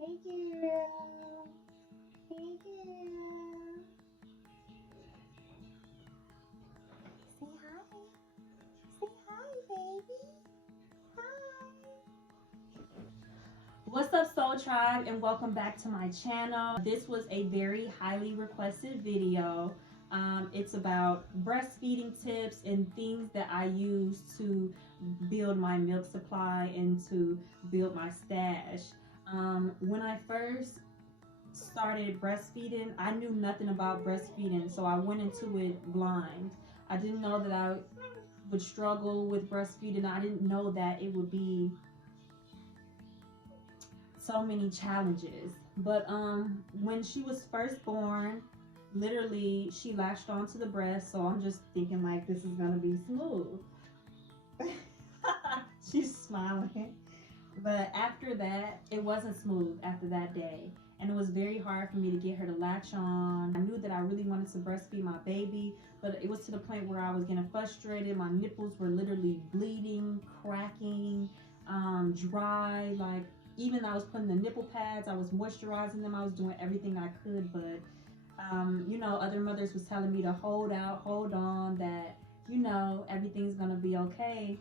Hey girl. Hey girl. Say hi. Say hi, baby. Hi. What's up, Soul Tribe, and welcome back to my channel. This was a very highly requested video. It's about breastfeeding tips and things that I use to build my milk supply and to build my stash. When I first started breastfeeding, I knew nothing about breastfeeding, so I went into it blind. I didn't know that I would struggle with breastfeeding. I didn't know that it would be so many challenges. But when she was first born, literally she latched onto the breast, so I'm just thinking like this is gonna be smooth. She's smiling. But after that, it wasn't smooth after that day. And it was very hard for me to get her to latch on. I knew that I really wanted to breastfeed my baby, but it was to the point where I was getting frustrated. My nipples were literally bleeding, cracking, dry. Like, even I was putting the nipple pads, I was moisturizing them, I was doing everything I could. But, other mothers was telling me to hold out, hold on, that, everything's going to be okay.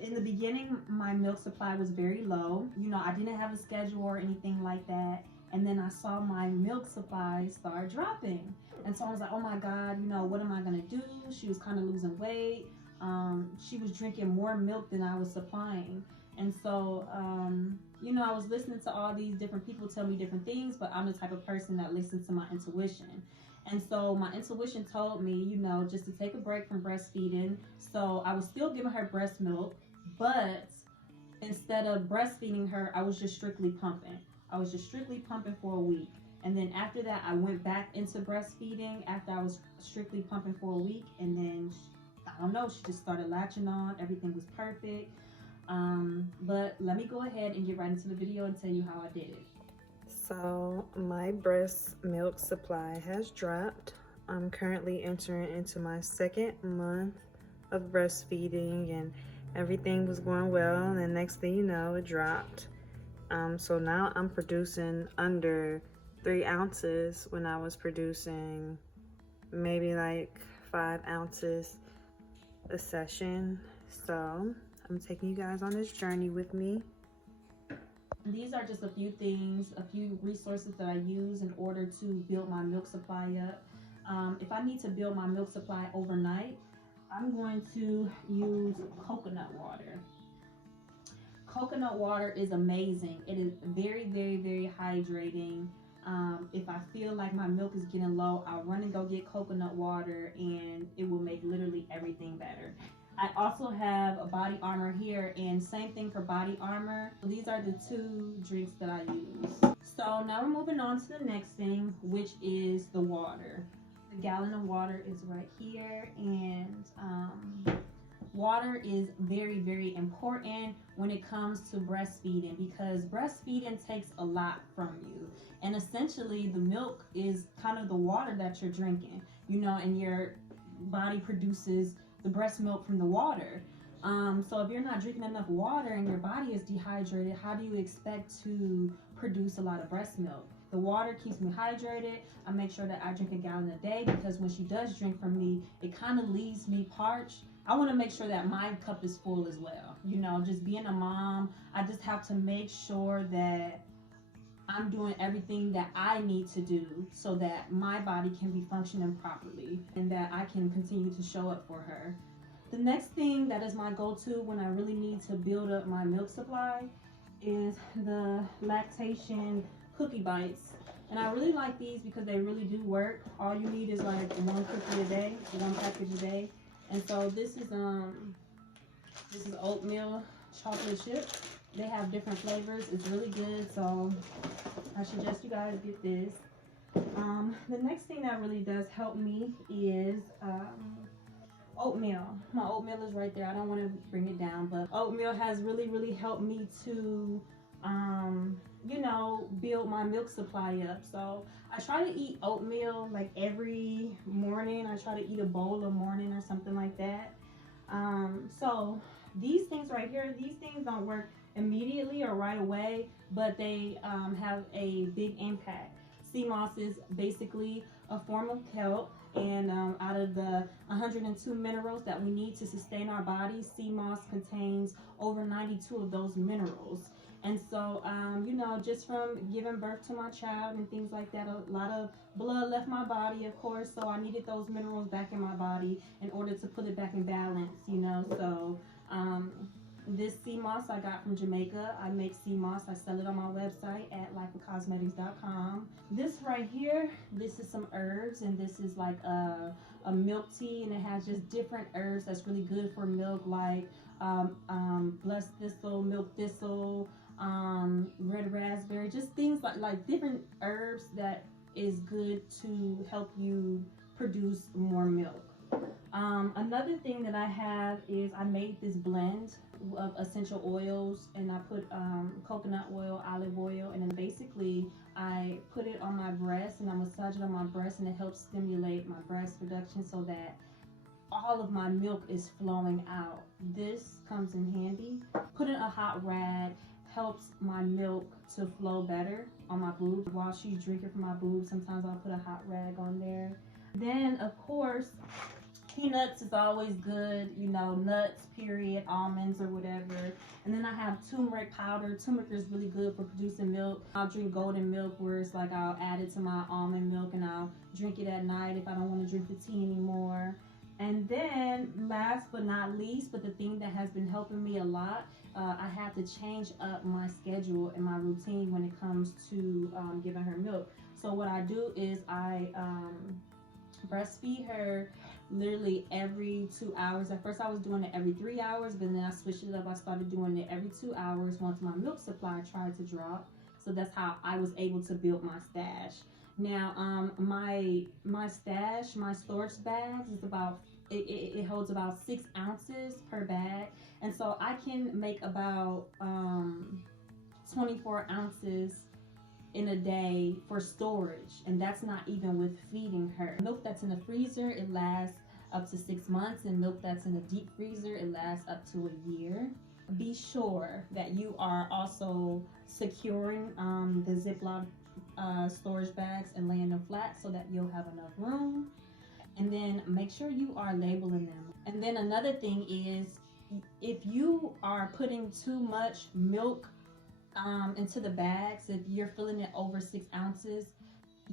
In the beginning, my milk supply was very low. I didn't have a schedule or anything like that. And then I saw my milk supply start dropping. And so I was like, oh my God, what am I gonna do? She was kind of losing weight. She was drinking more milk than I was supplying. And so, I was listening to all these different people tell me different things, but I'm the type of person that listens to my intuition. And so my intuition told me, just to take a break from breastfeeding. So I was still giving her breast milk, but instead of breastfeeding her, I was just strictly pumping. I was just strictly pumping for a week. And then after that, I went back into breastfeeding after I was strictly pumping for a week. And then, I don't know, she just started latching on. Everything was perfect. But let me go ahead and get right into the video and tell you how I did it. So my breast milk supply has dropped. I'm currently entering into my second month of breastfeeding, and everything was going well, and the next thing you know, it dropped. So now I'm producing under 3 ounces when I was producing maybe like 5 ounces a session. So I'm taking you guys on this journey with me. These are just a few things, a few resources that I use in order to build my milk supply up. If I need to build my milk supply overnight, I'm going to use coconut water. Coconut water is amazing. It is very, very, very hydrating. If I feel like my milk is getting low, I'll run and go get coconut water, and it will make literally everything better. I also have a Body Armor here, and same thing for Body Armor. These are the 2 drinks that I use. So now we're moving on to the next thing, which is the water. The gallon of water is right here, and water is very, very important when it comes to breastfeeding, because breastfeeding takes a lot from you. And essentially, the milk is kind of the water that you're drinking, and your body produces the breast milk from the water. So if you're not drinking enough water and your body is dehydrated, how do you expect to produce a lot of breast milk? The water keeps me hydrated. I make sure that I drink a gallon a day, because when she does drink from me, it kind of leaves me parched. I want to make sure that my cup is full as well. Just being a mom, I just have to make sure that I'm doing everything that I need to do so that my body can be functioning properly and that I can continue to show up for her. The next thing that is my go-to when I really need to build up my milk supply is the lactation cookie bites. And I really like these because they really do work. All you need is like 1 cookie a day, 1 package a day. And so this is oatmeal chocolate chip. They have different flavors. It's really good, so I suggest you guys get this. The next thing that really does help me is oatmeal. My oatmeal is right there. I don't want to bring it down, but oatmeal has really, really helped me to build my milk supply up. So I try to eat oatmeal like every morning. I try to eat a bowl a morning or something like that. So these things right here, these things don't work immediately or right away, but they have a big impact. Sea moss is basically a form of kelp, and out of the 102 minerals that we need to sustain our bodies, sea moss contains over 92 of those minerals. And so, just from giving birth to my child and things like that, a lot of blood left my body, of course. So I needed those minerals back in my body in order to put it back in balance. So, this sea moss I got from Jamaica. I make sea moss. I sell it on my website at lifeofcosmetics.com. This right here, this is some herbs, and this is like a milk tea, and it has just different herbs that's really good for milk, like blessed thistle, milk thistle, red raspberry, just things like different herbs that is good to help you produce more milk. Another thing that I have is I made this blend of essential oils, and I put coconut oil, olive oil, and then basically I put it on my breast and I massage it on my breast, and it helps stimulate my breast production so that all of my milk is flowing out. This comes in handy. Putting a hot rag helps my milk to flow better on my boobs. While she's drinking from my boobs, sometimes I'll put a hot rag on there. Then, of course, peanuts is always good, nuts, period, almonds or whatever. And then I have turmeric powder. Turmeric is really good for producing milk. I'll drink golden milk, where it's like I'll add it to my almond milk and I'll drink it at night if I don't want to drink the tea anymore. And then last but not least, but the thing that has been helping me a lot, I had to change up my schedule and my routine when it comes to giving her milk. So what I do is I breastfeed her literally every 2 hours. At first I was doing it every 3 hours, but then I switched it up. I started doing it every 2 hours once my milk supply tried to drop. So that's how I was able to build my stash. Now my stash, my storage bags is about it holds about 6 ounces per bag, and so I can make about 24 ounces in a day for storage, and that's not even with feeding her. Milk that's in the freezer, it lasts up to 6 months, and milk that's in the deep freezer, it lasts up to a year. Be sure that you are also securing the Ziploc storage bags and laying them flat so that you'll have enough room. And then make sure you are labeling them. And then another thing is, if you are putting too much milk into the bags, if you're filling it over 6 ounces,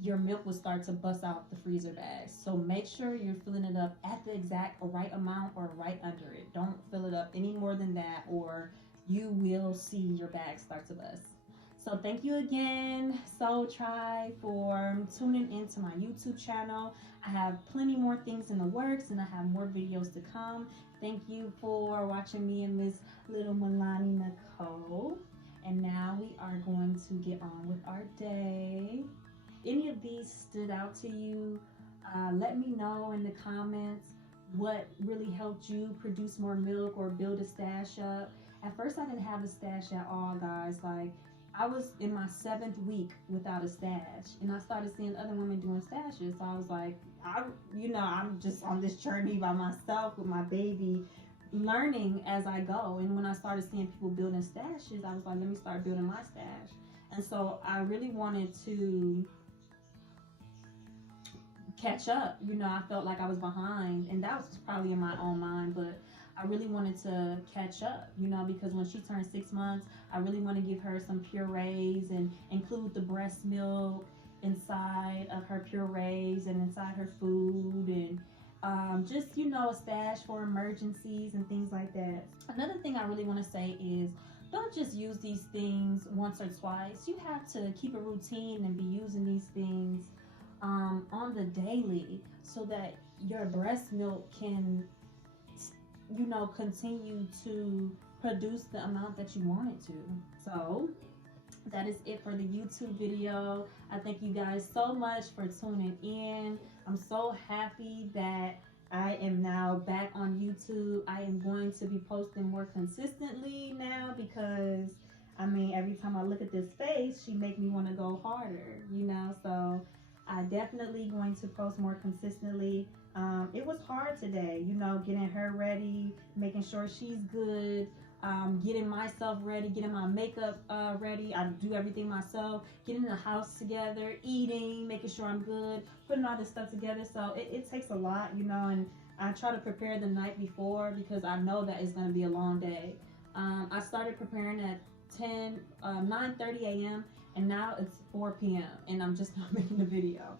your milk will start to bust out the freezer bags. So make sure you're filling it up at the exact right amount or right under it. Don't fill it up any more than that, or you will see your bag start to bust. So thank you again, Soul Tribe, for tuning into my YouTube channel. I have plenty more things in the works, and I have more videos to come. Thank you for watching me and Miss Little Milani Nicole. And now we are going to get on with our day. Any of these stood out to you? Let me know in the comments what really helped you produce more milk or build a stash up. At first I didn't have a stash at all, guys. Like, I was in my 7th week without a stash, and I started seeing other women doing stashes. So I was like, I'm just on this journey by myself with my baby, learning as I go. And when I started seeing people building stashes, I was like, let me start building my stash. And so I really wanted to catch up. I felt like I was behind, and that was probably in my own mind, but I really wanted to catch up, because when she turned 6 months, I really want to give her some purees and include the breast milk inside of her purees and inside her food, and just, a stash for emergencies and things like that. Another thing I really want to say is, don't just use these things once or twice. You have to keep a routine and be using these things on the daily, so that your breast milk can continue to produce the amount that you want it to. So that is it for the YouTube video. I thank you guys so much for tuning in. I'm so happy that I am now back on YouTube. I am going to be posting more consistently now, because every time I look at this face, she make me want to go harder, so I definitely going to post more consistently. It was hard today, getting her ready, making sure she's good, getting myself ready, getting my makeup ready. I do everything myself, getting the house together, eating, making sure I'm good, putting all this stuff together. So it takes a lot, you know, and I try to prepare the night before because I know that it's going to be a long day. I started preparing at 9:30 a.m. and now it's 4 p.m. and I'm just not making a video.